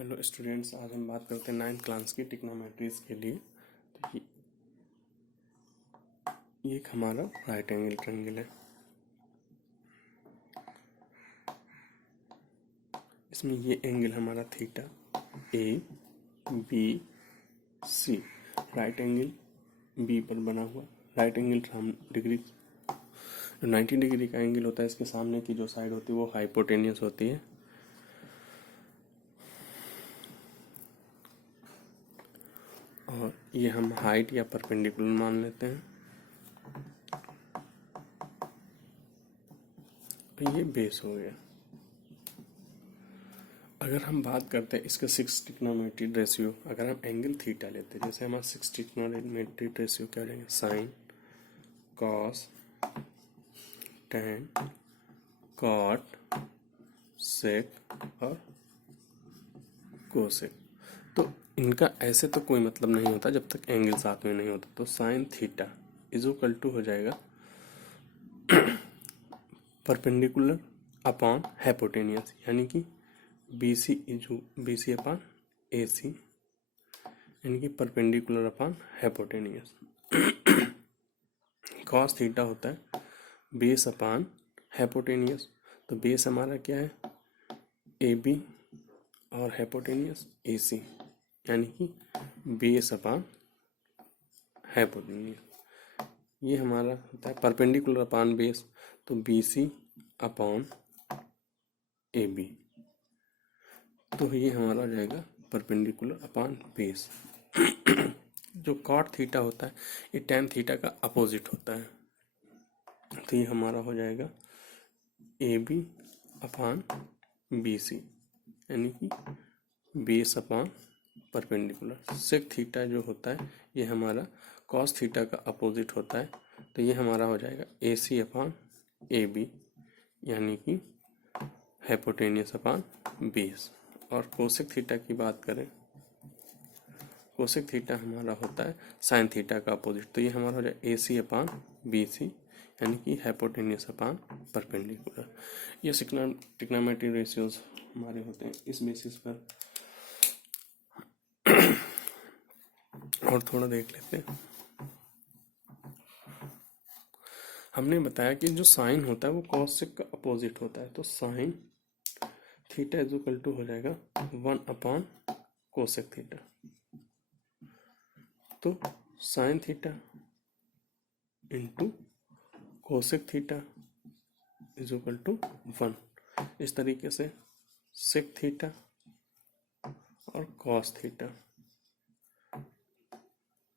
Hello students, आज हम बात करते हैं 9th क्लास की ट्रिग्नोमेट्रीज के लिए। तो ये एक हमारा राइट एंगल ट्रायंगल है। इसमें ये एंगल हमारा theta A B C, right angle B पर बना हुआ। राइट एंगल हम डिग्री जो 90 डिग्री का एंगल होता है, इसके सामने की जो साइड होती है वो हाइपोटेनियस होती है। और ये हम हाइट या परपेंडिकुलर मान लेते हैं। तो ये बेस हो गया। अगर हम बात करते हैं इसका 6 ट्रिग्नोमेट्री रेशियो, अगर हम एंगल थीटा लेते हैं, जैसे हमारा 6 ट्रिग्नोमेट्री रेशियो क्या हो जाएंगे, sine cos tan cot sec और कोसेक। तो इनका ऐसे तो कोई मतलब नहीं होता जब तक एंगल साथ में नहीं होता। तो sine theta is equal to हो जाएगा परपेंडिकुलर अपॉन हाइपोटेनियस, यानी कि बी सी अपॉन ए सी, यानी कि perpendicular upon hypotenuse. Cos theta होता है बेस अपॉन हाइपोटेनियस। तो बेस हमारा क्या है, ए बी, और हाइपोटेनियस ए सी, यानी कि बेस अपॉन हाइपोटेनियस। ये हमारा होता है परपेंडिकुलर अपॉन बेस, तो B C upon A B. तो ये हमारा हो जाएगा परपेंडिकुलर अपॉन बेस। जो कॉट थीटा होता है ये टैन थीटा का अपोजिट होता है। तो ये हमारा हो जाएगा A B upon B C, यानी कि base upon perpendicular. Sec theta जो होता है ये हमारा कॉस थीटा का अपोजिट होता है। तो ये हमारा हो जाएगा ए सी अपॉन ए बी, यानी कि हाइपोटेनियस अपॉन बेस। और कोसेक थीटा की बात करें, कोसेक थीटा हमारा होता है साइन थीटा का अपोजिट। तो ये हमारा हो जाए ए सी अपॉन बी सी, यानी कि हाइपोटेनियस अपॉन परपेंडिकुलर। ये ट्रिग्नोमेट्री रेशियोज हमारे होते हैं इस बेसिस पर। और थोड़ा देख लेते हैं। हमने बताया कि जो साइन होता है वो कॉसेक का अपोजिट होता है। तो sine theta is equal to हो जाएगा 1 अपॉन कोसेक थीटा। तो sine theta into cosec theta is equal to 1। इस तरीके से सेक थीटा और cos theta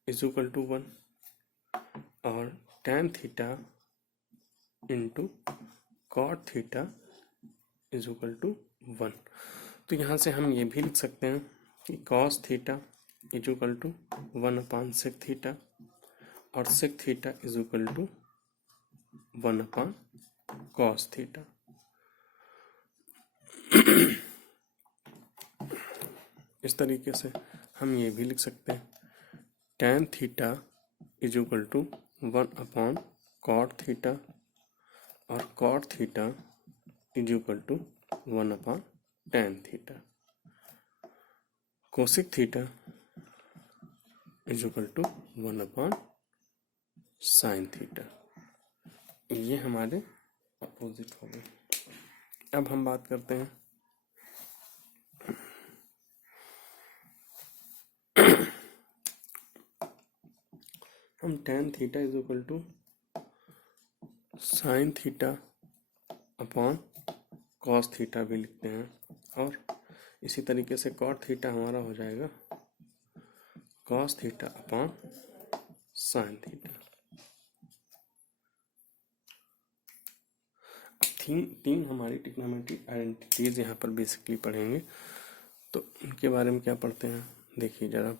is equal to 1, और tan theta into cot theta is equal to 1। तो यहाँ से हम ये भी लिख सकते हैं कि cos theta is equal to 1 upon sec theta, और sec theta is equal to 1 upon cos theta. इस तरीके से हम ये भी लिख सकते हैं tan theta is equal to 1 upon cot theta, और cot theta is equal to 1 upon tan theta. Cosec theta is equal to 1 upon sine theta. ये हमारे अपोजिट हो गए। अब हम बात करते हैं हम tan theta is equal to sine theta upon cos theta भी लिखते हैं, और इसी तरीके से कॉट थीटा हमारा हो जाएगा cos theta upon sine theta. तीन हमारी ट्रिग्नोमेट्री आइडेंटिटीज यहाँ पर बेसिकली पढ़ेंगे। तो इनके बारे में क्या पढ़ते हैं देखिए जरा।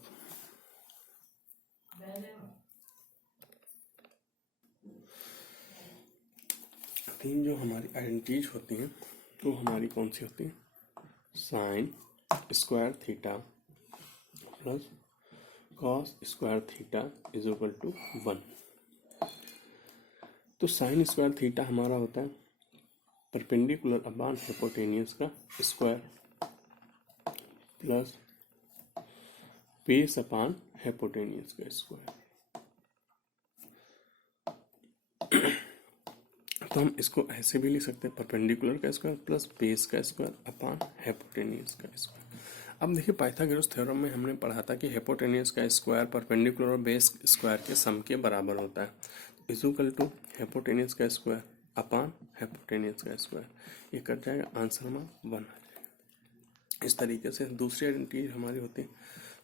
तीन जो हमारी आइडेंटिटीज होती हैं वो हमारी कौन सी होती हैं, sine square theta plus cos square theta is equal to 1। तो साइन स्क्वायर थीटा हमारा होता है परपेंडिकुलर अपॉन हाइपोटेनियस का square, plus base upon hypotenuse का स्क्वायर। तो हम इसको ऐसे भी लिख सकते हैं, परपेंडिकुलर का स्क्वायर प्लस बेस का स्क्वायर अपान हाइपोटेन्यूज का स्क्वायर। अब देखिए पाइथागोरस थ्योरम में हमने पढ़ा था कि हाइपोटेन्यूज का स्क्वायर परपेंडिकुलर और बेस स्क्वायर के सम के बराबर होता है, इज इक्वल टू हाइपोटेन्यूज का स्क्वायर अपान हाइपोटेन्यूज का स्क्वायर। ये कट जाएगा, आंसर में 1 आ जाएगा। इस तरीके से दूसरी आइडेंटिटी हमारी होती है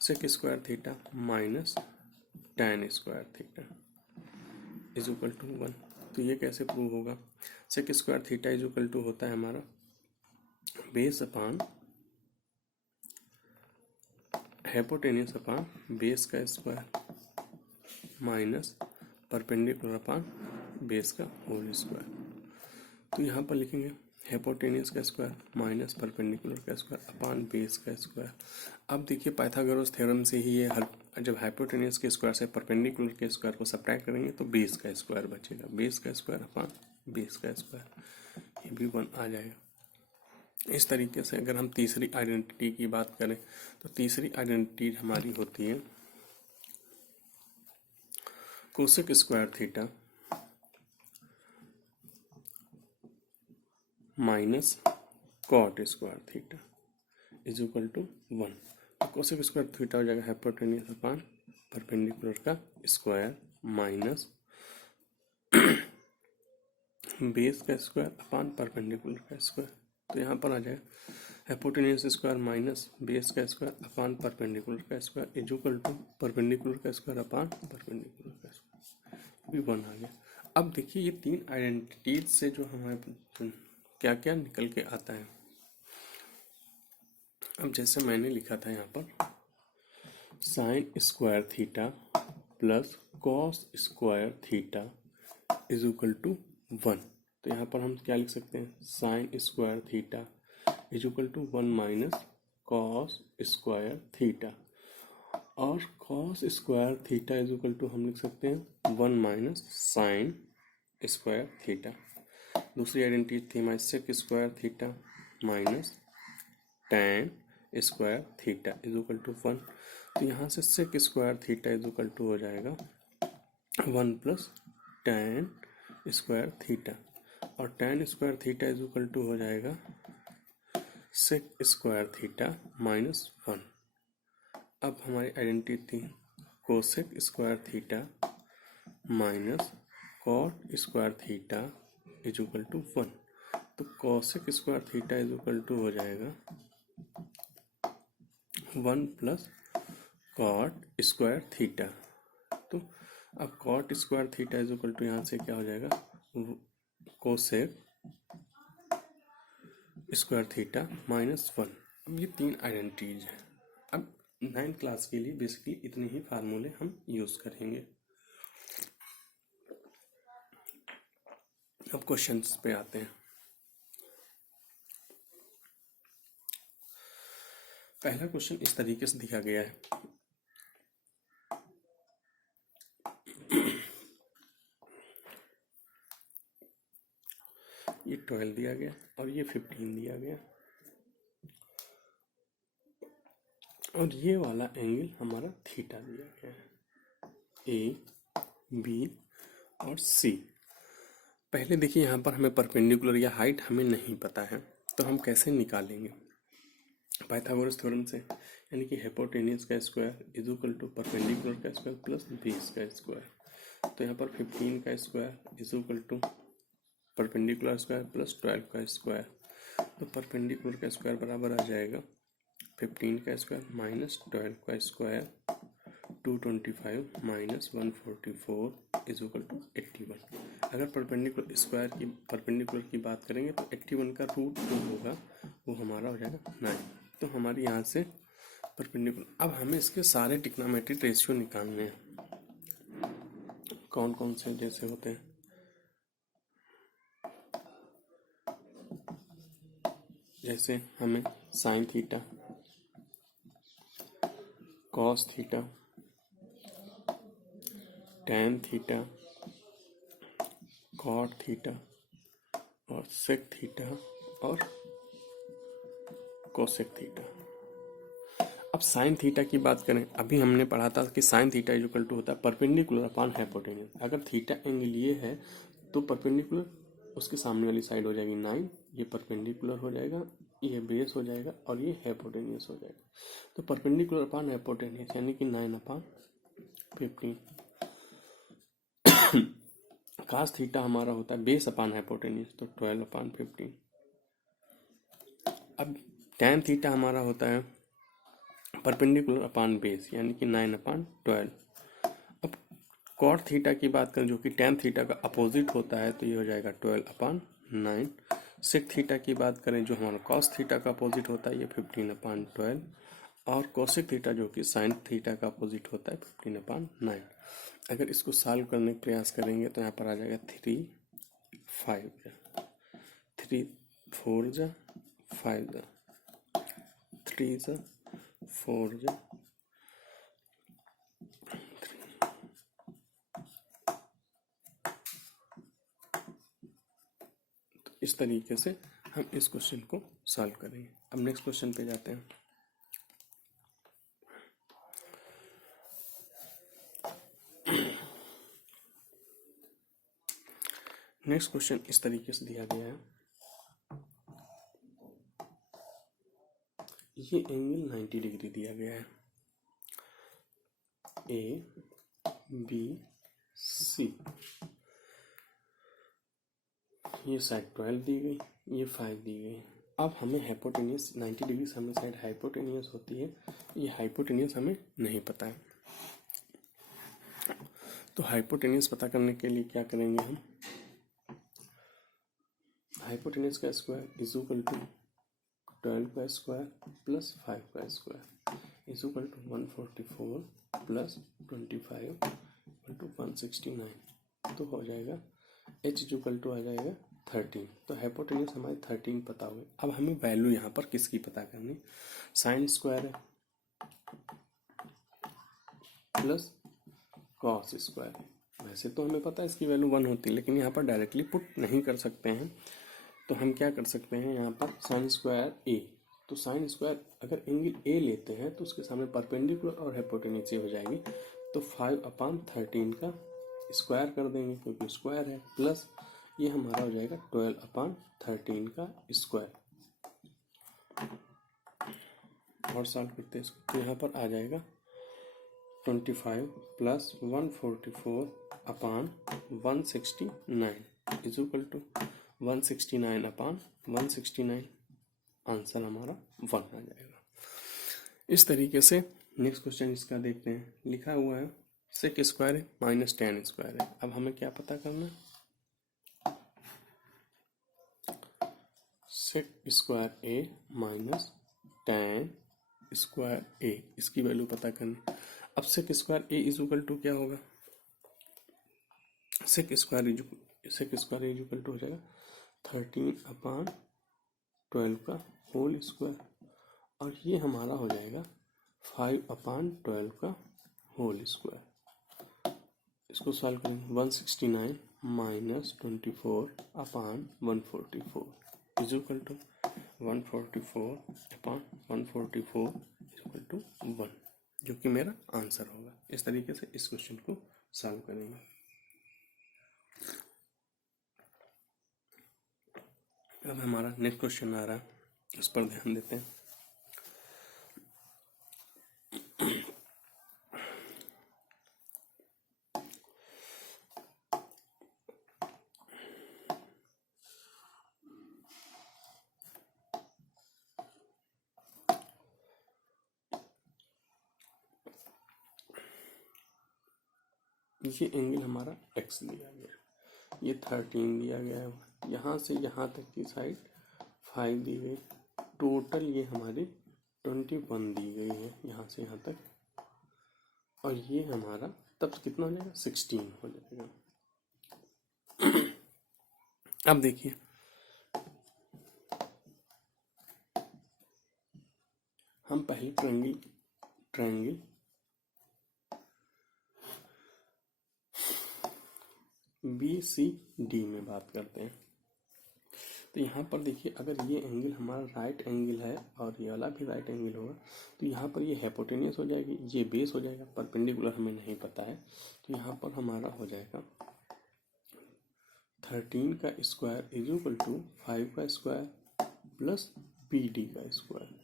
sec square theta minus tan square theta is equal to 1। तो ये कैसे प्रूव होगा? Sec square theta is equal to होता है हमारा base upon hypotenuse upon base का square minus perpendicular upon base का होल स्क्वायर। तो यहाँ पर लिखेंगे हाइपोटेन्यूज का स्क्वायर माइनस परपेंडिकुलर का स्क्वायर अपान बेस का स्क्वायर। अब देखिए पाइथागोरस थ्योरम से ही ये हर जब हाइपोटेन्यूज के स्क्वायर से परपेंडिकुलर के स्क्वायर को सब्ट्रैक्ट करेंगे तो बेस का स्क्वायर बचेगा, बेस का स्क्वायर अपान बेस का स्क्वायर, ये भी 1 आ जाएगा। इस तरीके से अगर हम तीसरी आइडेंटिटी की बात करें तो तीसरी आइडेंटिटी हमारी होती है cosec square theta minus cot square theta is equal to 1। तो कोसेक स्क्वायर थीटा हो जाएगा हाइपोटेन्यूज अपान परपेंडिकुलर का स्क्वायर माइनस बेस का स्क्वायर अपान परपेंडिकुलर का स्क्वायर। तो यहाँ पर आ जाएगा हाइपोटेन्यूज स्क्वायर माइनस बेस का स्क्वायर अपान परपेंडिकुलर का square is equal to perpendicular का स्क्वायर अपान परपेंडिकुलर का स्क्वायर, भी 1 आ गया। अब देखिए ये तीन आइडेंटिटीज से जो हमारे क्या क्या निकल के आता है। अब जैसे मैंने लिखा था यहाँ पर sine square theta plus cos square theta is equal to 1। तो यहाँ पर हम क्या लिख सकते हैं, sine square theta is equal to 1 minus cos square theta, और cos square theta is equal to हम लिख सकते हैं 1 माइनस साइन स्क्वायर थीटा। दूसरी आइडेंटिटी थी हमारी sec square theta minus tan square theta is equal to 1। तो यहाँ से sec square theta is equal to हो जाएगा 1 प्लस tan स्क्वायर थीटा, और tan square theta is equal to हो जाएगा सेक स्क्वायर थीटा माइनस 1। अब हमारी आइडेंटिटी थी cosec square theta minus cot square theta is equal to 1। तो cosec square theta is equal to हो जाएगा 1 प्लस कॉट स्क्वायर थीटा। तो अब cot square theta is equal to यहाँ से क्या हो जाएगा कोसेक स्क्वायर थीटा माइनस 1। अब ये तीन आइडेंटिटीज हैं। अब 9th क्लास के लिए बेसिकली इतने ही फार्मूले हम यूज करेंगे। अब क्वेश्चंस पे आते हैं। पहला क्वेश्चन इस तरीके से दिया गया है, ये 12 दिया गया और ये 15 दिया गया, और ये वाला एंगल हमारा थीटा दिया गया है, ए बी और सी। पहले देखिए यहाँ पर हमें परपेंडिकुलर या हाइट हमें नहीं पता है, तो हम कैसे निकालेंगे पाइथागोरस थ्योरम से, यानी कि हाइपोटेन्यूज का square is equal to perpendicular का स्क्वायर प्लस बेस का स्क्वायर। तो यहाँ पर 15 का square is equal to perpendicular square plus 12 का स्क्वायर। तो परपेंडिकुलर का स्क्वायर बराबर आ जाएगा 15 का स्क्वायर माइनस 12 का square 225 minus 144 is equal to 81। अगर परपेंडिकुलर की बात करेंगे तो 81 का रूट जो होगा वो हमारा हो जाएगा 9। तो हमारे यहाँ से परपेंडिकुलर। अब हमें इसके सारे ट्रिग्नोमेट्रिक रेशियो निकालने हैं। कौन कौन से जैसे होते हैं, जैसे हमें sine theta, cos theta, tan theta, cot theta और सेक थीटा और कोसेक थीटा। अब साइन थीटा की बात करें, अभी हमने पढ़ा था कि साइन थीटा इक्वल टू होता है परपेंडिकुलर अपॉन हाइपोटेन्यूज। अगर थीटा एंगल ये है तो परपेंडिकुलर उसके सामने वाली साइड हो जाएगी 9, ये परपेंडिकुलर हो जाएगा, ये बेस हो जाएगा और ये हाइपोटेन्यूज हो जाएगा। तो परपेंडिकुलर अपॉन हाइपोटेन्यूज यानी कि 9/15। कास थीटा हमारा होता है बेस अपॉन हाइपोटेन्यूज, तो 12/15। अब टैन थीटा हमारा होता है परपेंडिकुलर अपॉन बेस यानी कि 9/12। अब कॉट थीटा की बात करें जो कि टैन थीटा का अपोजिट होता है, तो ये हो जाएगा 12/9। सेक थीटा की बात करें जो हमारा कॉस थीटा का अपोजिट होता है, ये 15/12। और कोसेक थीटा जो कि साइन थीटा का अपोजिट होता है 15/9। अगर इसको सॉल्व करने का प्रयास करेंगे तो यहाँ पर आ जाएगा 3 5 3 4 5 3 4 इस तरीके से हम इस क्वेश्चन को सॉल्व करेंगे। अब नेक्स्ट क्वेश्चन पे जाते हैं। नेक्स्ट क्वेश्चन इस तरीके से दिया गया है, ये एंगल 90 डिग्री दिया गया है, ए बी सी, ये साइड 12 दी गई, ये 5 दी गई। अब हमें हाइपोटेन्यूज 90 डिग्री से हमें साइड हाइपोटेन्यूज होती है, ये हाइपोटेन्यूज हमें नहीं पता है। तो हाइपोटेन्यूज पता करने के लिए क्या करेंगे हम, हाइपोटेन्यूज का स्क्वायर इज इक्वल टू 12 का स्क्वायर प्लस 5 का square is equal to 144 plus 25 equal to 169। तो हो जाएगा h इक्वल टू आ जाएगा 13। तो हाइपोटेन्यूज हमारे 13 पता हुए। अब हमें वैल्यू यहाँ पर किसकी पता करनी, साइन स्क्वायर है प्लस कॉस स्क्वायर है। वैसे तो हमें पता है इसकी वैल्यू 1 होती है, लेकिन यहाँ पर डायरेक्टली पुट नहीं कर सकते हैं। तो हम क्या कर सकते हैं, यहाँ पर साइन स्क्वायर ए, तो साइन स्क्वायर अगर एंगल ए लेते हैं तो उसके सामने परपेंडिकुलर और हाइपोटेन्यूज हो जाएगी, तो 5/13 का स्क्वायर कर देंगे क्योंकि स्क्वायर है, प्लस ये हमारा हो जाएगा 12/13 का स्क्वायर। और सॉल्व करते हैं इसको, तो यहाँ पर आ जाएगा 25 plus 144/169 is equal to 169/169। Answer हमारा 1 आ जाएगा। इस तरीके से नेक्स्ट क्वेश्चन इसका देखते हैं। लिखा हुआ है सेक स्क्वायर है माइनस टैन स्क्वायर है। अब हमें क्या पता करना है, sec square A minus tan square A, इसकी वैल्यू पता करनी। अब sec square A is equal to क्या होगा, sec square is equal to हो जाएगा 13/12 का होल स्क्वायर, और ये हमारा हो जाएगा 5/12 का होल स्क्वायर। इसको सॉल्व करेंगे, 169 minus 24/144 is equal to 144/144 is equal to 1, जो कि मेरा आंसर होगा। इस तरीके से इस क्वेश्चन को सॉल्व करेंगे। अब हमारा नेक्स्ट क्वेश्चन आ रहा है, इस पर ध्यान देते हैं। ये एंगल हमारा x दिया गया, ये 13 दिया गया है, यहाँ से यहाँ तक की साइड 5 दी गई, टोटल ये हमारी 21 दी गई है यहाँ से यहाँ तक, और ये हमारा तब कितना हो जाएगा, 16 हो जाएगा। अब देखिए हम पहले ट्रायंगल BCD में बात करते हैं। तो यहाँ पर देखिए अगर ये एंगल हमारा राइट एंगल है और ये वाला भी राइट एंगल होगा तो यहाँ पर ये हाइपोटेन्यूस हो जाएगी, ये बेस हो जाएगा, परपेंडिकुलर हमें नहीं पता है। तो यहाँ पर हमारा हो जाएगा 13 का स्क्वायर इज इक्वल टू 5 का स्क्वायर प्लस BD का स्क्वायर।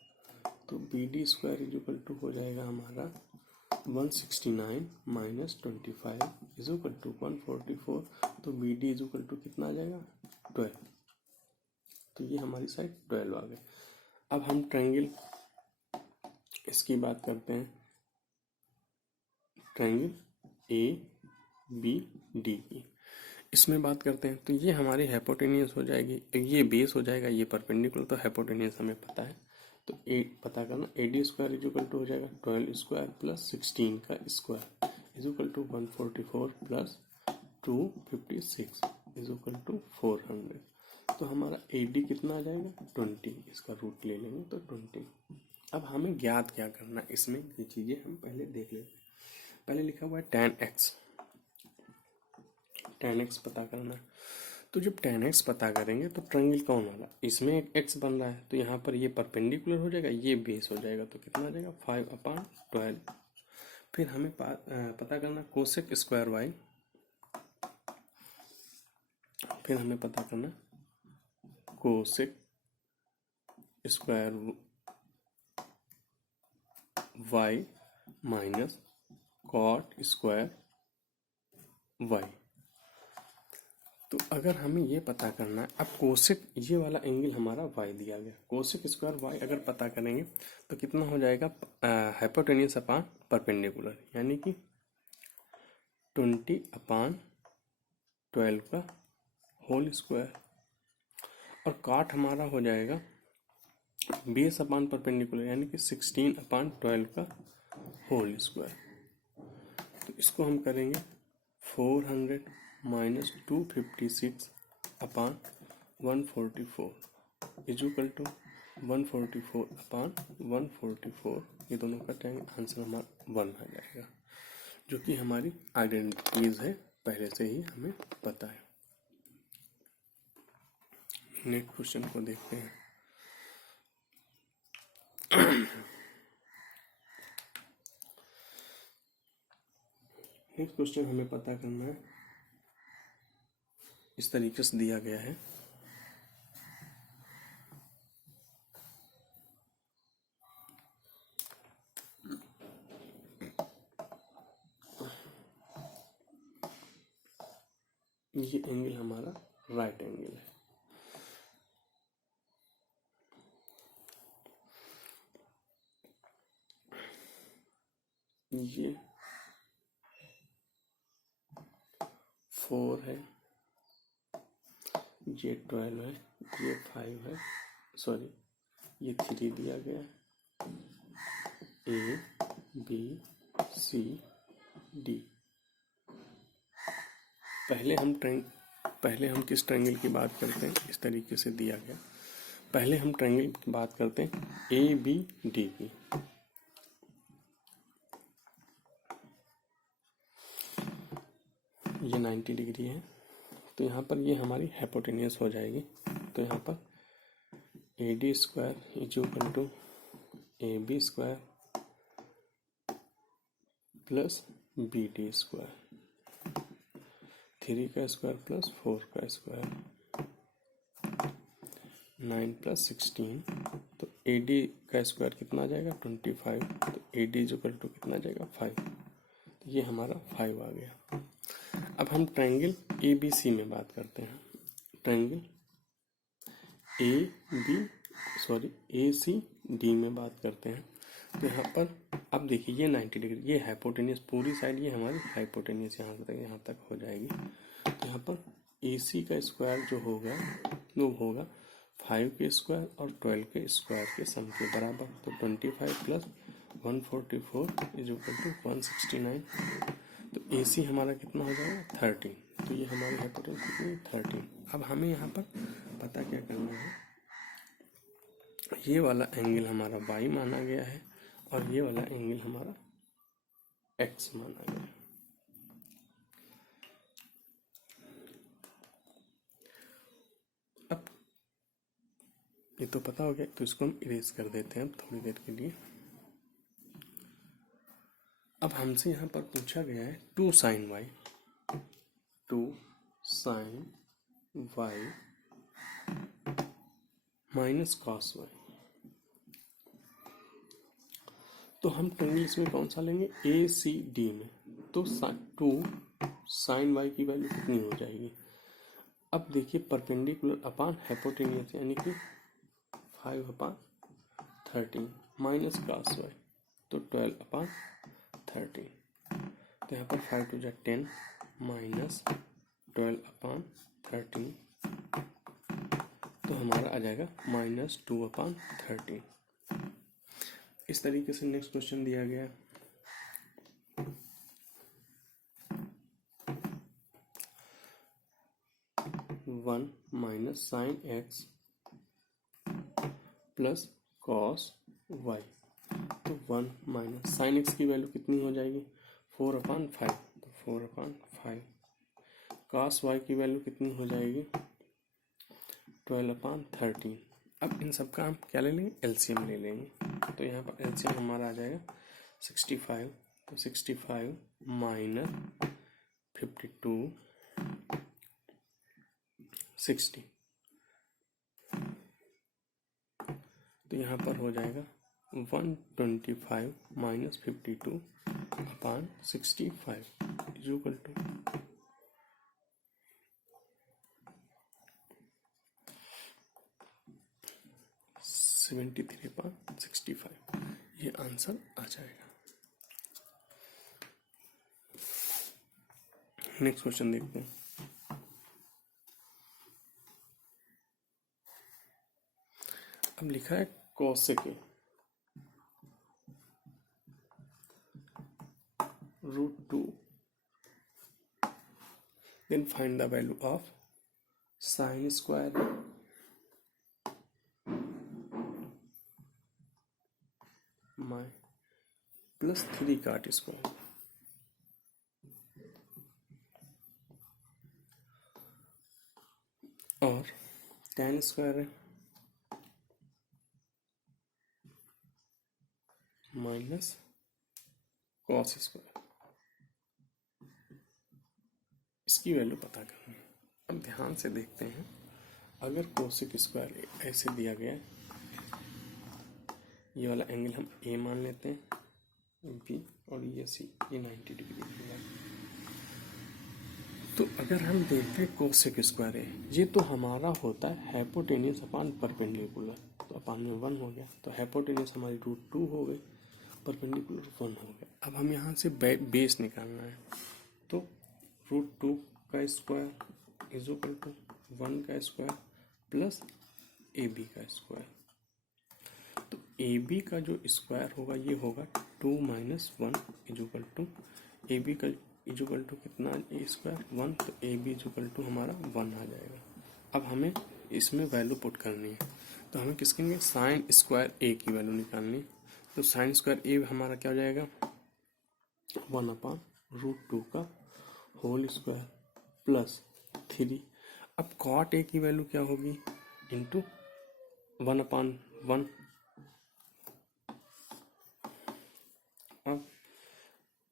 तो BD square is equal to हो जाएगा हमारा 169 माइनस 25 इज इक्वल टू 144। तो BD इज इक्वल टू कितना आ जाएगा 12। तो ये हमारी साइड 12 आ गए। अब हम ट्रायंगल इसकी बात करते हैं, ट्रायंगल ABD की इसमें बात करते हैं। तो ये हमारी हाइपोटेन्यूस हो जाएगी, ये बेस हो जाएगा, ये परपेंडिकुलर, तो हाइपोटेन्यूस हमें पता है। तो ए पता करना, AD square is equal to हो जाएगा 12 स्क्वायर प्लस 16 का square is equal to 144 plus 256 is equal to 400। तो हमारा AD कितना आ जाएगा 20, इसका रूट ले लेंगे तो 20। अब हमें ज्ञात क्या करना है इसमें, ये चीज़ें हम पहले देख लेते हैं। पहले लिखा हुआ है tan x पता करना है। तो जब tan x पता करेंगे तो ट्रायंगल कौन वाला, इसमें एक x बन रहा है तो यहाँ पर ये परपेंडिकुलर हो जाएगा, ये बेस हो जाएगा, तो कितना आ जाएगा 5/12। फिर हमें पता करना कोसेक स्क्वायर y, फिर हमें पता करना cosec square y minus cot square y। तो अगर हमें ये पता करना है, अब कोसेक ये वाला एंगल हमारा y दिया गया, कोसेक स्क्वायर y अगर पता करेंगे तो कितना हो जाएगा हाइपोटेन्यूस अपान परपेंडिकुलर, यानी कि 20/12 का होल स्क्वायर। और काट हमारा हो जाएगा बेस अपान परपेंडिकुलर, यानी कि 16/12 का होल स्क्वायर। तो इसको हम करेंगे 400 माइनस 256/144 इज इक्वल टू 144/144। ये दोनों का आंसर हमारा 1 आ जाएगा, जो कि हमारी आइडेंटिटीज है, पहले से ही हमें पता है। नेक्स्ट क्वेश्चन को देखते हैं। नेक्स्ट क्वेश्चन हमें पता करना है, इस तरीके से दिया गया है। ये एंगल हमारा राइट एंगल है, ये 4 है, ये 12 है, ये 5 है, सॉरी ये 3 दिया गया है, ABCD। पहले हम किस ट्रायंगल की बात करते हैं, इस तरीके से दिया गया। पहले हम ट्रायंगल की बात करते हैं ABD की। ये 90 डिग्री है, तो यहाँ पर ये हमारी हाइपोटेन्यूस हो जाएगी। तो यहाँ पर AD square is equal to AB square plus BD square, 3 का स्क्वायर प्लस 4 का स्क्वायर, 9 प्लस 16। तो AD का स्क्वायर कितना आ जाएगा 25। तो AD इज इक्वल टू कितना आ जाएगा 5। तो ये हमारा 5 आ गया। अब हम ट्रायंगल ABC में बात करते हैं। ट्रायंगल ACD में बात करते हैं। तो यहाँ पर अब देखिए ये 90 डिग्री, ये हाइपोटेन्यूस पूरी साइड, ये हमारी हाइपोटेन्यूस यहाँ तक हो जाएगी। तो यहाँ पर AC का स्क्वायर जो होगा वो होगा 5 के स्क्वायर और 12 के स्क्वायर के सम के बराबर। तो 25 प्लस 144 इज इक्वल टू 169। तो AC हमारा कितना हो जाएगा 13। तो ये हमारी हाइपोटेन्यूस कितनी 13। अब हमें यहाँ पर पता क्या करना है, ये वाला एंगल हमारा y माना गया है और ये वाला एंगल हमारा x माना गया है। अब ये तो पता हो गया, तो इसको हम इरेज कर देते हैं अब थोड़ी देर के लिए। अब हमसे यहाँ पर पूछा गया है 2 sin y, 2 sin y minus cos y। तो हम करेंगे इसमें कौन सा लेंगे, ए सी डी में। तो 2 sin y की वैल्यू कितनी हो जाएगी। अब देखिए परपेंडिकुलर अपान हाइपोटेन्यूज यानी कि 5/13 माइनस कॉस y, तो 12/13। तो यहाँ पर 5 to 10 माइनस 12/13, तो हमारा आ जाएगा -2/13। इस तरीके से नेक्स्ट क्वेश्चन दिया गया है। One minus sine X plus cos Y, तो 1 माइनस साइन एक्स की वैल्यू कितनी हो जाएगी, 4/5, तो 4/5। कॉस वाई की वैल्यू कितनी हो जाएगी, 12/13। अब इन सब का हम क्या ले लेंगे, एलसीएम ले लेंगे। तो यहाँ पर एलसीएम हमारा आ जाएगा 65, तो 65 माइनस 52 60, तो यहाँ पर हो जाएगा 125 माइनस 52/65 इज इक्वल टू 73/65। ये आंसर आ जाएगा। नेक्स्ट क्वेश्चन देखते हैं। अब लिखा है cosec √2, then find the value of sine square my plus 3 cot square, और tan स्क्वायर है माइनस कॉस स्क्वायर, इसकी वैल्यू पता करनी है। अब ध्यान से देखते हैं, अगर कोसेक स्क्वायर ऐसे दिया गया है, ये वाला एंगल हम ए मान लेते हैं, बी, और ये सी, ये 90 डिग्री है। तो अगर हम देखते हैं कोसेक स्क्वायर है, ये तो हमारा होता है हाइपोटेन्यूज अपान परपेंडिकुलर, तो अपान में 1 हो गया, तो हाइपोटेन्यूज हमारी √2 हो गई, परपेंडिकुलर 1 हो गया। अब हम यहाँ से बेस निकालना है, तो √2 का स्क्वायर इज इक्वल टू 1 का स्क्वायर प्लस ए बी का स्क्वायर। तो ए बी का जो स्क्वायर होगा ये होगा 2 minus 1 is equal to A B का इज इक्वल टू कितना, ए स्क्वायर 1, तो A B is equal to हमारा 1 आ जाएगा। अब हमें इसमें वैल्यू पुट करनी है, तो हमें किसके लिए साइन स्क्वायर ए की वैल्यू निकालनी है। तो साइन स्क्वायर ए हमारा क्या हो जाएगा, 1/√2 का होल स्क्वायर प्लस 3। अब कॉट ए की वैल्यू क्या होगी, इंटू 1/1। अब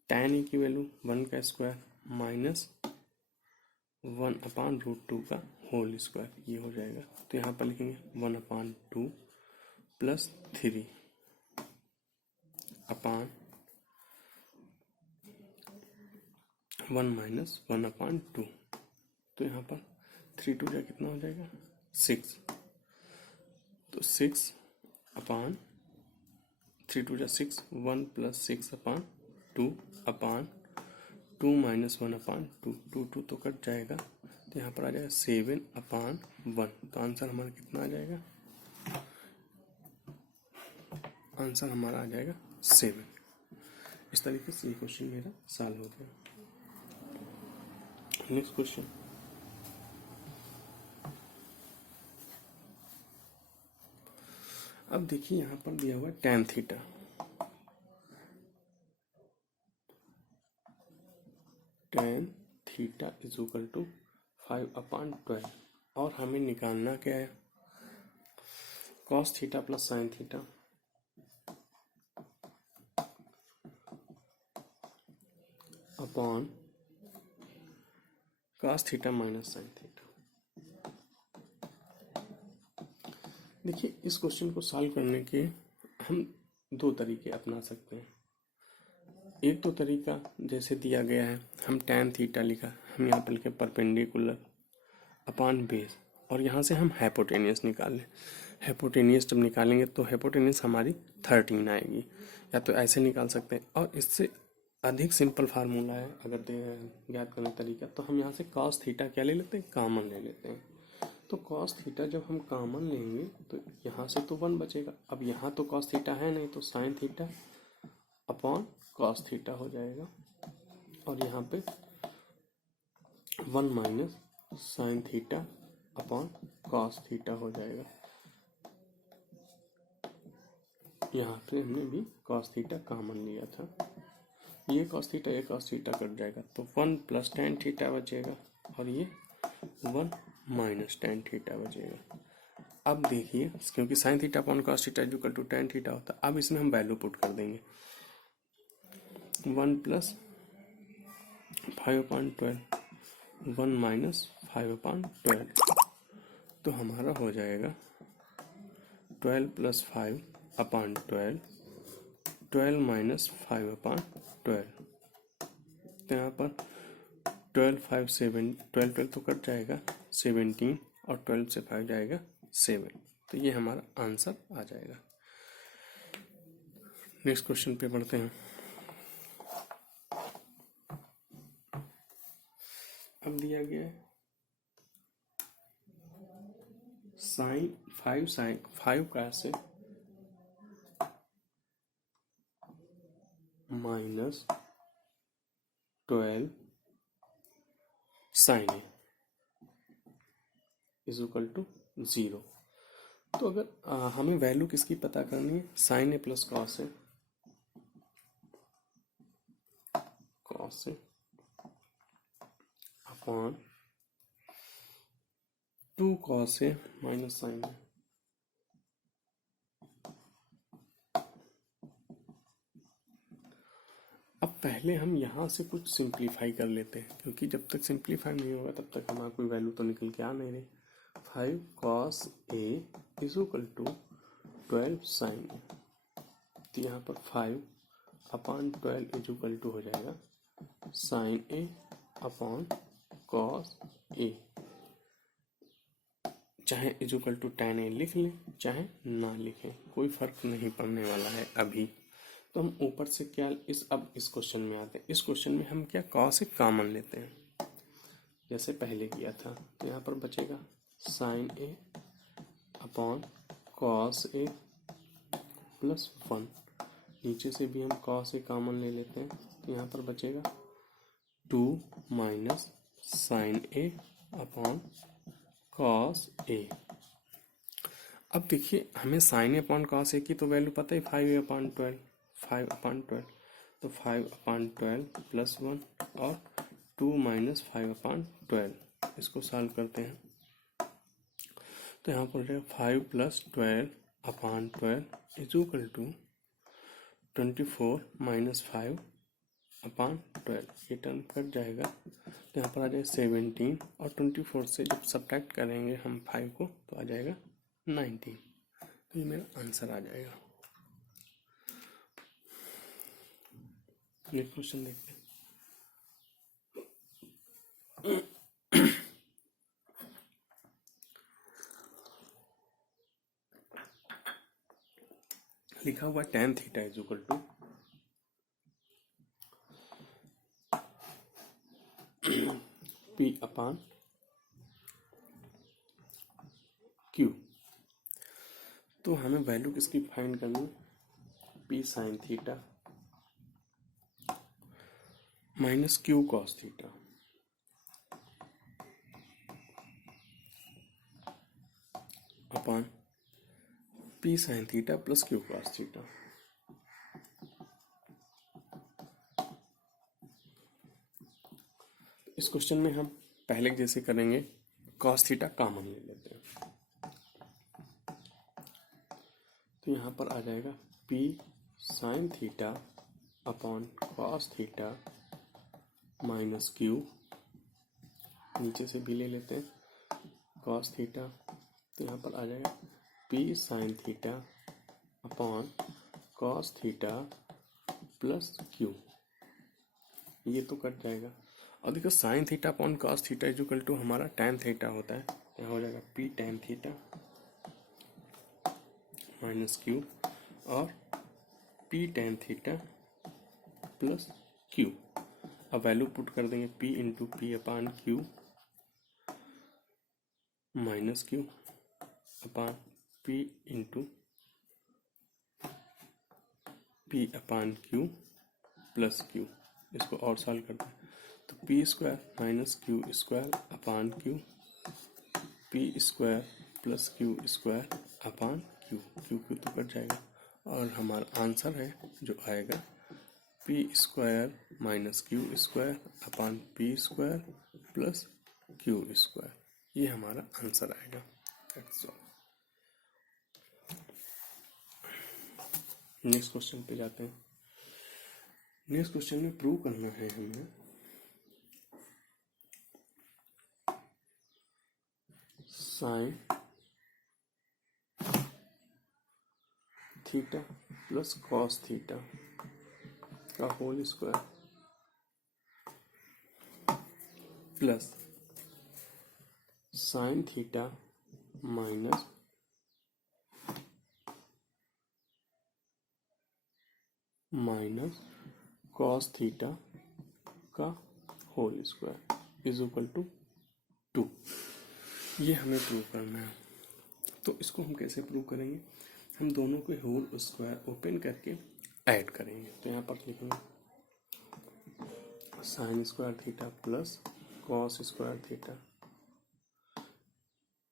tan ए की वैल्यू 1 का स्क्वायर माइनस 1/√2 का होल स्क्वायर, ये हो जाएगा। तो यहाँ पर लिखेंगे 1/2 प्लस 3 अपान 1 माइनस 1/2। तो यहाँ पर 3 2 जा कितना हो जाएगा, 6, तो 6/3 2 जा 6, 1 प्लस 6/2 अपान 2 माइनस 1/2, 2 2 तो कट जाएगा, तो यहाँ पर आ जाएगा 7/1। तो आंसर हमारा कितना आ जाएगा, आंसर हमारा आ जाएगा 7। इस तरीके से ये क्वेश्चन मेरा सॉल्व हो गया। नेक्स्ट क्वेश्चन, अब देखिए यहाँ पर दिया हुआ है tan theta. tan theta is equal to 5/12, और हमें निकालना क्या है, cos theta plus sine theta upon cos theta minus sine theta. देखिए, इस क्वेश्चन को सॉल्व करने के हम दो तरीके अपना सकते हैं। एक तो तरीका जैसे दिया गया है, हम tan थीटा लिखा, हम यहाँ पर लिखे परपेंडिकुलर अपॉन बेस, और यहाँ से हम हाइपोटेनियस निकाल लें। हाइपोटेनियस जब निकालेंगे तो हाइपोटेनियस हमारी 13 आएगी, या तो ऐसे निकाल सकते हैं। और इससे अधिक सिंपल फार्मूला है अगर ज्ञात करने का तरीका, तो हम यहाँ से कॉस थीटा क्या ले लेते हैं, कॉमन ले लेते हैं। तो कॉस थीटा जब हम कॉमन लेंगे तो यहाँ से तो 1 बचेगा। अब यहाँ तो कॉस थीटा है नहीं, तो sine theta upon cos theta हो जाएगा, और यहाँ पे 1 minus sine theta upon cos theta हो जाएगा। यहाँ पे हमने भी कॉस थीटा कॉमन लिया था, ये कॉस थीटा कट जाएगा, तो 1 प्लस tan थीटा बचेगा, और ये 1 माइनस tan थीटा बचेगा। अब देखिए, क्योंकि sine theta upon cos theta equal to tan theta होता है, अब इसमें हम वैल्यू पुट कर देंगे। 1 प्लस 5/12, 1 माइनस 5/12, तो हमारा हो जाएगा 12 प्लस 5/12, 12 माइनस 5/12। तो यहाँ पर 12 तो कट जाएगा 17, और 12 से 5 जाएगा 7, तो ये हमारा आंसर आ जाएगा। नेक्स्ट क्वेश्चन पे बढ़ते हैं। अब दिया गया है साइन 5 का से minus 12 sine A is equal to 0। तो अगर हमें वैल्यू किसकी पता करनी है, sine A plus cos A upon 2 cos A minus sine A. अब पहले हम यहाँ से कुछ सिंप्लीफाई कर लेते हैं, क्योंकि जब तक सिंप्लीफाई नहीं होगा तब तक हमारा कोई वैल्यू तो निकल के आ नहीं रही। 5 cos a is equal to 12 sine A, तो यहाँ पर 5/12 इज इक्वल टू हो जाएगा sine A upon cos A. चाहे is equal to tan A लिख लें, चाहे ना लिखें, कोई फर्क नहीं पड़ने वाला है अभी। तो हम ऊपर से क्या अब इस क्वेश्चन में आते हैं। इस क्वेश्चन में हम क्या कॉस ए कॉमन लेते हैं, जैसे पहले किया था। तो यहाँ पर बचेगा sign A upon cos A plus 1। नीचे से भी हम कॉस ए कॉमन ले लेते हैं, तो यहाँ पर बचेगा 2 minus sine A upon cos ए। अब देखिए, हमें साइन ए अपॉन कॉस ए की तो वैल्यू पता है 5/12, 5/12, तो 5/12 प्लस 1 और 2 माइनस 5/12, इसको सॉल्व करते हैं। तो यहाँ पर हो जाएगा 5 plus 12/12 is equal to 24 minus 5/12, ये टर्म कट जाएगा, तो यहाँ पर आ जाएगा 17, और 24 से जब सब्ट्रैक्ट करेंगे हम 5 को तो आ जाएगा 19, तो ये मेरा आंसर आ जाएगा। नेक्स्ट क्वेश्चन देखते हैं। लिखा हुआ tan theta is equal to P upon Q। तो हमें वैल्यू किसकी फाइंड करनी, P sine theta minus Q cos theta upon P sine theta plus Q cos theta. इस क्वेश्चन में हम पहले जैसे करेंगे, कॉस थीटा कॉमन ले लेते हैं। तो यहाँ पर आ जाएगा P sine theta upon cos theta minus Q, नीचे से भी ले लेते हैं कॉस थीटा, तो यहाँ पर आ जाएगा P sine theta upon cos theta plus Q, ये तो कट जाएगा। और देखो sine theta upon cos theta equal to हमारा टैन थीटा होता है, यहाँ हो जाएगा P tan theta minus Q और P tan theta plus Q. अब वैल्यू पुट कर देंगे P into P upon Q minus Q upon P into P upon Q plus Q. इसको और सॉल्व करते हैं तो P square minus Q square upon Q, P square plus Q square upon Q, Q Q तो cut जाएगा और हमारा answer है जो आएगा P square minus Q square upon P square plus Q square, ये हमारा आंसर आएगा। नेक्स्ट क्वेश्चन पे जाते हैं। नेक्स्ट क्वेश्चन में प्रूव करना है हमें sine theta plus cos theta का whole square plus sine theta minus cos theta का whole square is equal to 2। ये हमें प्रूव करना है। तो इसको हम कैसे प्रूव करेंगे, हम दोनों के होल स्क्वायर ओपन करके ऐड करेंगे। तो यहाँ पर लिखेंगे sign square theta plus cos square theta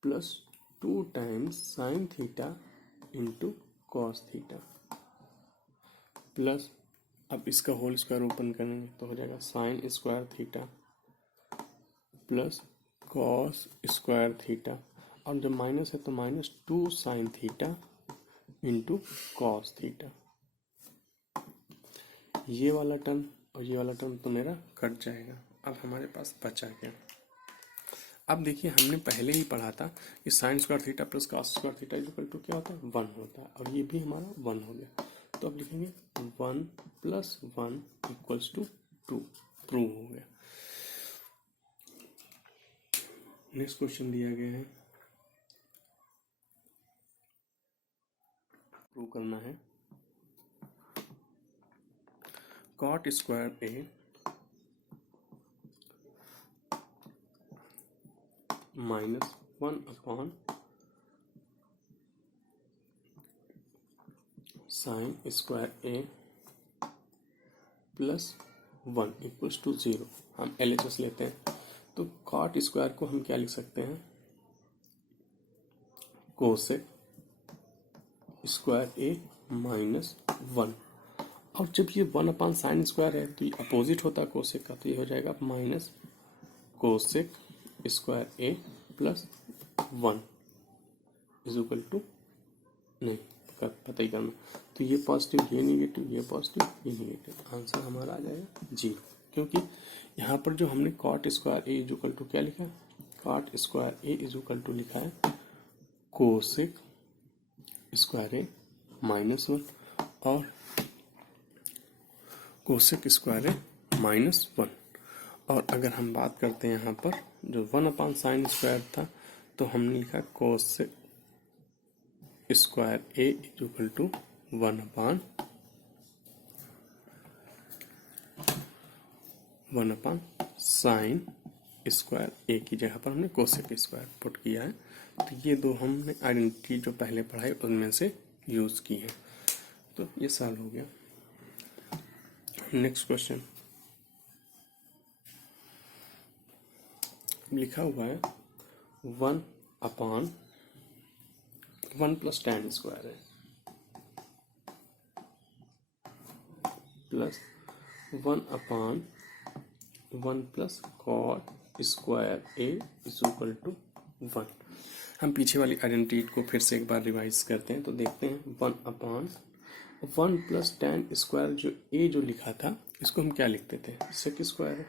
plus 2 times sine theta into cos theta plus, अब इसका होल स्क्वायर ओपन करेंगे तो हो जाएगा sine square theta plus cos square theta, और जब माइनस है तो minus 2 sine theta into cos theta. ये वाला टर्म और ये वाला टर्म तो मेरा कट जाएगा। अब हमारे पास बचा क्या, अब देखिए हमने पहले ही पढ़ा था कि sine square theta plus cos square theta equal to क्या होता है 1 होता है, और ये भी हमारा 1 हो गया। तो अब लिखेंगे 1 प्लस 1 इक्वल्स टू 2, प्रूव हो गया। नेक्स्ट क्वेश्चन दिया गया है, प्रूव करना है cot square A minus 1 upon sine square A plus 1 equals to 0। हम LHS लेते हैं तो कॉट स्क्वायर को हम क्या लिख सकते हैं, कोसेक स्क्वायर ए माइनस 1, और जब ये 1 अपॉन साइन स्क्वायर है तो ये अपोजिट होता है कोसेक का, तो ये हो जाएगा minus cosec square A plus 1 is equal to, नहीं पता ही करना, तो ये पॉजिटिव ये निगेटिव ये पॉजिटिव ये निगेटिव, आंसर हमारा आ जाएगा 0। क्योंकि यहाँ पर जो हमने cot square A is equal to क्या लिखा है, cot square A is equal to लिखा है कोसेक स्क्वायर ए माइनस 1 और कोसेक स्क्वायर ए माइनस 1। और अगर हम बात करते हैं यहाँ पर जो 1 अपॉन साइन स्क्वायर था तो हमने लिखा cosec square A equal to 1 upon sine square A की जगह पर हमने कोसेक स्क्वायर पुट किया है। तो ये दो हमने आइडेंटिटी जो पहले पढ़ाई उनमें से यूज की है, तो ये सॉल्व हो गया। नेक्स्ट क्वेश्चन लिखा हुआ है 1 अपॉन 1 प्लस टैन स्क्वायर है plus 1 upon 1 plus cot square A is equal to 1। हम पीछे वाली आइडेंटिटी को फिर से एक बार रिवाइज करते हैं। तो देखते हैं 1/1 प्लस tan स्क्वायर जो ए जो लिखा था इसको हम क्या लिखते थे, सेक स्क्वायर है,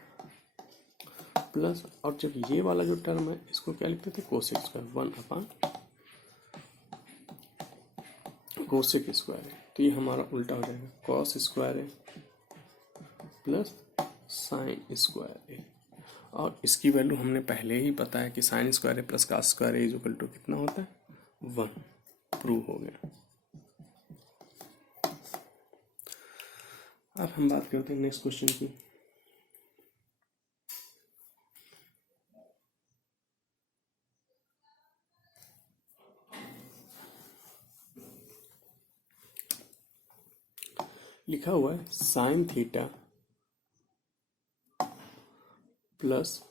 प्लस और जब ये वाला जो टर्म है इसको क्या लिखते थे, कोसेक स्क्वायर, 1/कोसेक स्क्वायर है। तो ये हमारा उल्टा हो जाएगा, कॉस स्क्वायर है प्लस साइन स्क्वायर है। और इसकी वैल्यू हमने पहले ही पता है कि साइन स्क्वायर है प्लस कॉस स्क्वायर है इक्वल टू कितना होता है, 1। प्रूव हो गया। अब हम बात करते हैं नेक्स्ट क्वेश्चन की। लिखा हुआ है sine theta plus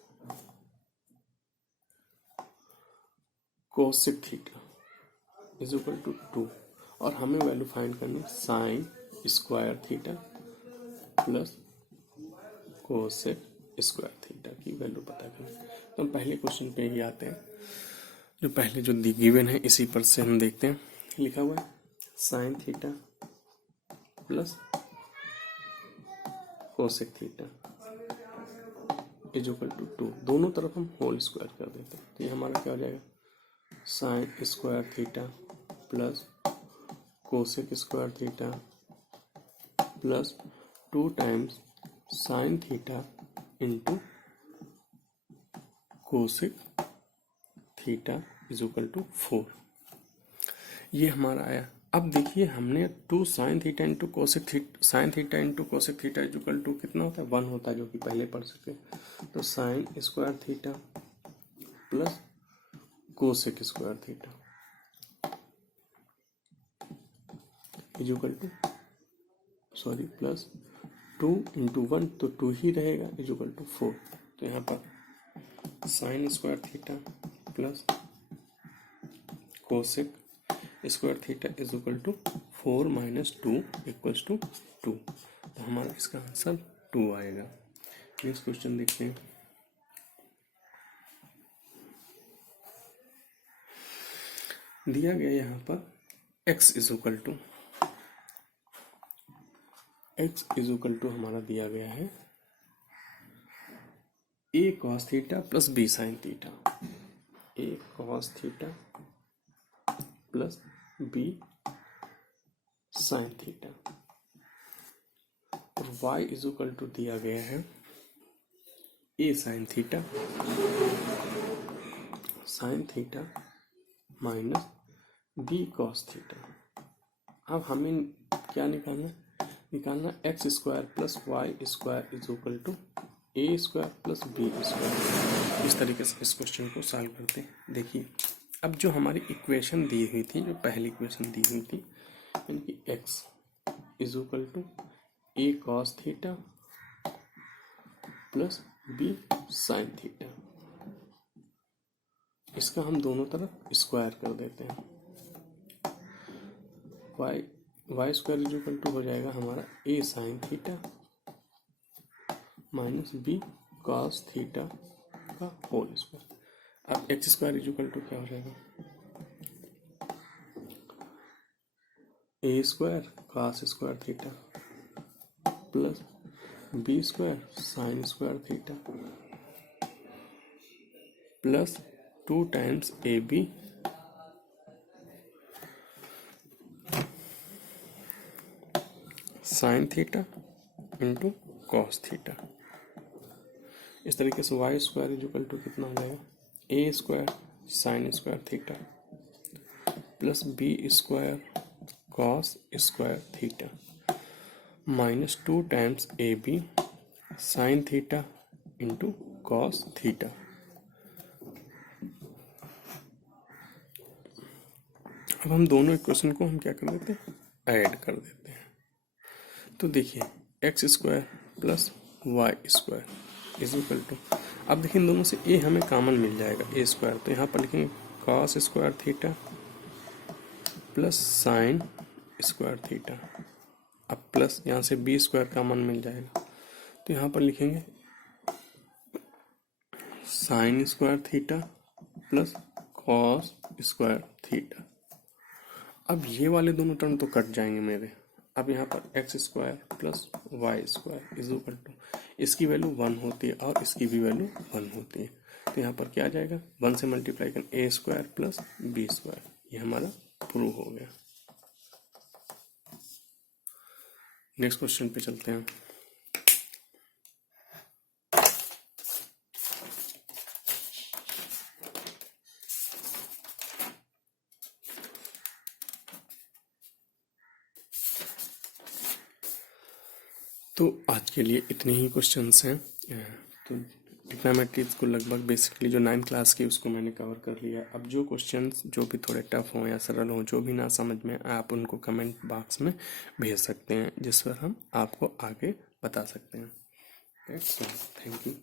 cosec theta is equal to 2 और हमें वैल्यू फाइंड करनी है sine square theta plus cosec square theta की वैल्यू पता करनी। तो हम पहले क्वेश्चन पे ही आते हैं, जो पहले जो गिवन है इसी पर से हम देखते हैं। लिखा हुआ है sine theta plus cosec theta is equal to 2, दोनों तरफ हम होल स्क्वायर कर देते हैं। तो ये हमारा क्या हो जाएगा, sine square theta plus cosec square theta plus 2 times sine theta into cosec theta is equal to 4। ये हमारा आया। अब देखिए हमने 2 sine theta into cosec theta, sine theta into cosec theta is equal to कितना होता है, 1 होता है, जो कि पहले पढ़ सके। तो sine square theta plus cosec square theta is equal two plus 2 into 1 तो 2 ही रहेगा इज इक्वल टू 4। तो यहाँ पर sine square theta plus cosec square theta is equal to 4 minus 2 equals to 2। तो हमारा इसका आंसर 2 आएगा। नेक्स्ट क्वेश्चन देखते हैं। दिया गया यहाँ पर x इज इक्वल टू हमारा दिया गया है a cos theta plus b sin theta, a cos theta plus b sin theta, और y इज इक्वल टू दिया गया है a sin theta minus b cos theta. अब हमें क्या निकालना X square plus Y square is equal to A square plus B square. इस तरीके से इस क्वेश्चन को सॉल्व करते हैं। देखिए अब जो हमारी इक्वेशन दी हुई थी, जो पहली इक्वेशन दी हुई थी, यानी कि X is equal to A cos theta plus B sine theta, इसका हम दोनों तरफ स्क्वायर कर देते हैं। Y square is equal to हो जाएगा हमारा A sine theta minus B cos theta का होल स्क्वायर। अब X square is equal to क्या हो जाएगा, A square cos square theta plus B square sine square theta plus 2 times A B sine theta into cos theta. इस तरीके से Y square is equal to कितना हो जाएगा, A square sine square theta plus B square cos square theta minus 2 times A B sine theta into cos theta. अब हम दोनों equation को हम क्या कर देते हैं, ऐड कर देते हैं। तो देखिए X square plus Y square is equal to, अब देखिए इन दोनों से ए हमें कॉमन मिल जाएगा, ए स्क्वायर, तो यहाँ पर लिखेंगे cos square theta plus sign square theta. अब प्लस यहाँ से बी स्क्वायर कॉमन मिल जाएगा, तो यहाँ पर लिखेंगे sign square theta plus cos square theta. अब ये वाले दोनों टर्म तो कट जाएंगे मेरे। अब यहाँ पर X square plus Y square is equal to, इसकी वैल्यू 1 होती है और इसकी भी वैल्यू 1 होती है, तो यहाँ पर क्या आ जाएगा 1 से मल्टीप्लाई कर ए स्क्वायर प्लस बी स्क्वायर। ये हमारा प्रूव हो गया। नेक्स्ट क्वेश्चन पे चलते हैं। तो आज के लिए इतने ही क्वेश्चंस हैं। तो ट्रिग्नोमेट्रीज को लगभग बेसिकली जो 9th क्लास की उसको मैंने कवर कर लिया। अब जो क्वेश्चंस जो भी थोड़े टफ हों या सरल हों, जो भी ना समझ में आप उनको कमेंट बॉक्स में भेज सकते हैं, जिस पर हम आपको आगे बता सकते हैं। Thank you.